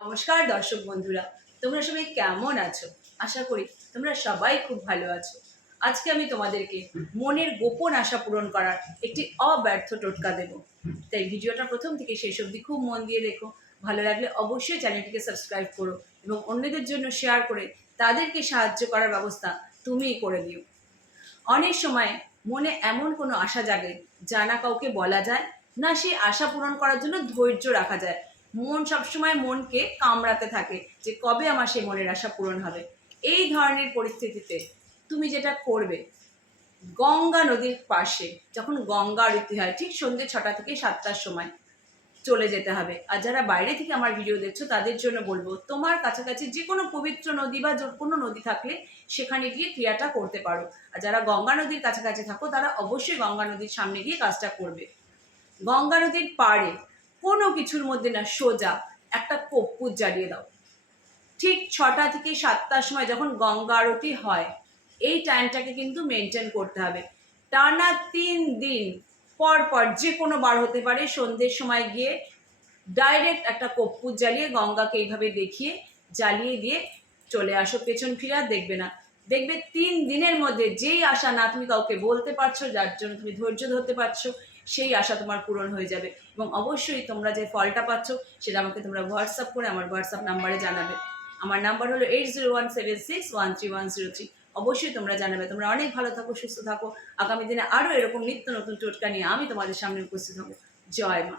নমস্কার দর্শক বন্ধুরা, তোমরা সবাই কেমন আছো? আশা করি তোমরা সবাই খুব ভালো আছো। আজকে আমি তোমাদেরকে মনের গোপন আশা পূরণ করার একটি অব্যর্থ টোটকা দেব। তাই ভিডিওটা প্রথম থেকে শেষ অবধি খুব মন দিয়ে দেখো। ভালো লাগলে অবশ্যই চ্যানেলটিকে সাবস্ক্রাইব করো এবং অন্যদের জন্য শেয়ার করে তাদেরকে সাহায্য করার ব্যবস্থা তুমিই করে দিও। অনেক সময় মনে এমন কোনো আশা জাগে যা না কাউকে বলা যায়, না সেই আশা পূরণ করার জন্য ধৈর্য রাখা যায়। মন সবসময় মনকে কামড়াতে থাকে যে কবে আমার সেই মনের আশা পূরণ হবে। এই ধরনের পরিস্থিতিতে তুমি যেটা করবে, গঙ্গা নদীর পাশে যখন গঙ্গা আরতি হয় ঠিক সন্ধ্যে ছটা থেকে সাতটার সময় চলে যেতে হবে। আর যারা বাইরে থেকে আমার ভিডিও দেখছ, তাদের জন্য বলব, তোমার কাছাকাছি যে কোনো পবিত্র নদী বা কোনো নদী থাকলে সেখানে গিয়ে ক্রিয়াটা করতে পারো। আর যারা গঙ্গা নদীর কাছাকাছি থাকো, তারা অবশ্যই গঙ্গা নদীর সামনে গিয়ে কাজটা করবে। গঙ্গা নদীর পাড়ে কোনো কিছুর মধ্যে না সোজা একটা কপ্পুর জ্বালিয়ে দাও। ঠিক ছটা থেকে সাতটার সময় যখন গঙ্গা আরতি হয়, এই টাইমটাকে কিন্তু মেনটেন করতে হবে। টানা তিন দিন পর পর যে কোনো বার হতে পারে, সন্ধ্যের সময় গিয়ে ডাইরেক্ট একটা কপ্পুর জ্বালিয়ে গঙ্গাকে এইভাবে দেখিয়ে, জ্বালিয়ে দিয়ে চলে আসো, পেছন ফিরে আর দেখবে না। দেখবে তিন দিনের মধ্যে যেই আশা না তুমি কাউকে বলতে পারছ, যার জন্য তুমি ধৈর্য ধরতে পারছ, সেই আশা তোমার পূরণ হয়ে যাবে। এবং অবশ্যই তোমরা যে ফলটা পাচ্ছ, সেটা আমাকে তোমরা হোয়াটসঅ্যাপ করে আমার হোয়াটসঅ্যাপ নাম্বারে জানাবে। আমার নাম্বার হলো eight zero one seven six one three one zero three অবশ্যই তোমরা জানাবে। তোমরা অনেক ভালো থাকো, সুস্থ থাকো। আগামী দিনে আরও এরকম নিত্য নতুন টোটকা নিয়ে আমি তোমাদের সামনে উপস্থিত হব। জয় মা।